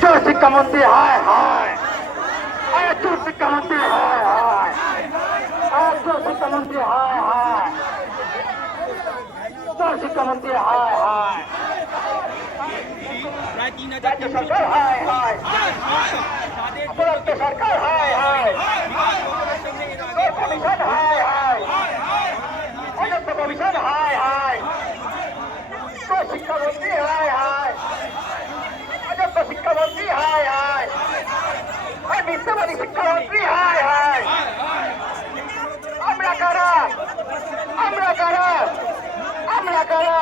চোর শিক্ষামন্ত্রী হায় হায়। চোর শিক্ষামন্ত্রী হায় হায়। চোর শিক্ষামন্ত্রী হায় হায়। চোর শিক্ষামন্ত্রী হায় হায়। রাজ্য সরকার হায় হায়। সরকার হায় হায়। আর বিশ্ববাদী শিক্ষামন্ত্রী হায় হায় আমরা কারা আমরা কারা আমরা কারা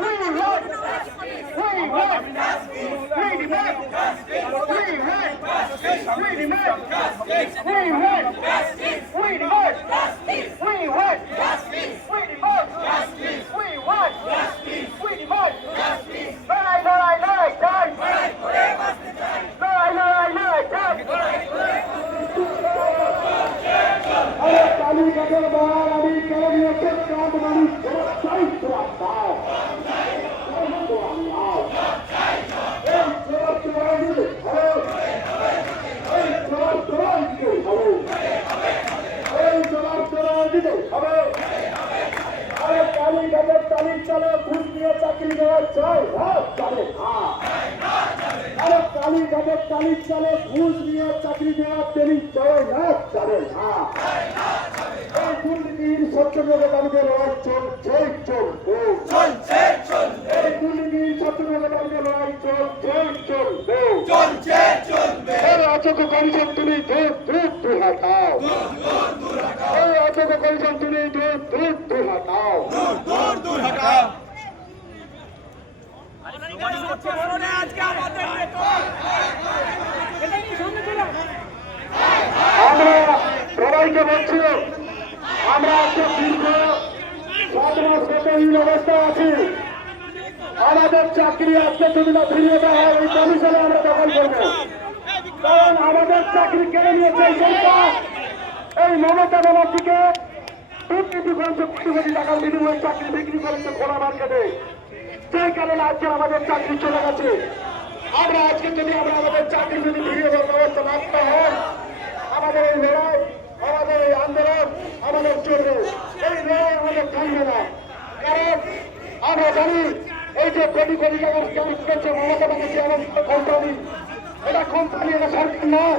We want, we want, we demand, we want, we demand, we want, we চাকরি দেওয়া চাই হ্যাঁ চলে হ্যাঁ আরে কালী গাছের তালির চালে ঘুষ নিয়ে চাকরি দেওয়া তেলি চলে না চলে না এই দুর্নীতির সত্যযোগে দাবিতে লড়াই চলছে চলবে। চলছে চলবে এই দুর্নীতির সত্যযোগে দাবিতে লড়াই চলছে চলবে চলছে চলবে এই অযোগ্য কমিশন তুমি দূর দূর দূর হটাও এই অযোগ্য কমিশন তুমি দূর দূর দূর হটাও দূর দূর হটাও আজকে আমাদের আমরা সবাইকে বলছি, আমরা আজকে দীর্ঘ সাত অবস্থায় আছি। আমাদের চাকরি আজকে যদি না ফিরিয়ে দেওয়া হয় এই কমিশনে আমরা দখল করব। কারণ আমাদের চাকরি কেড়ে নিয়েছে এই সরকার। এই মমতা ব্যানার্জিকে দুর্নীতি করেছে কোটি কোটি টাকার বিনিময়ে চাকরি বিক্রি করেছে খোলা মার্কেটে। সেই কারণে আজকে আমাদের চাকরি চলে গেছে। আমরা আজকে যদি আমরা আমাদের চাকরি যদি ফিরিয়ে দেওয়ার ব্যবস্থা না করতে হয় আমাদের এই লড়াই আমাদের এই আন্দোলন চলবে এই লড়াই আমাদের থামবে না। কারণ আমরা জানি এই যে কোটি কোটি টাকার চাষ করছে মমতা ব্যানার্জি এবং কোম্পানি এটা কোম্পানি এটা সরকার নয়।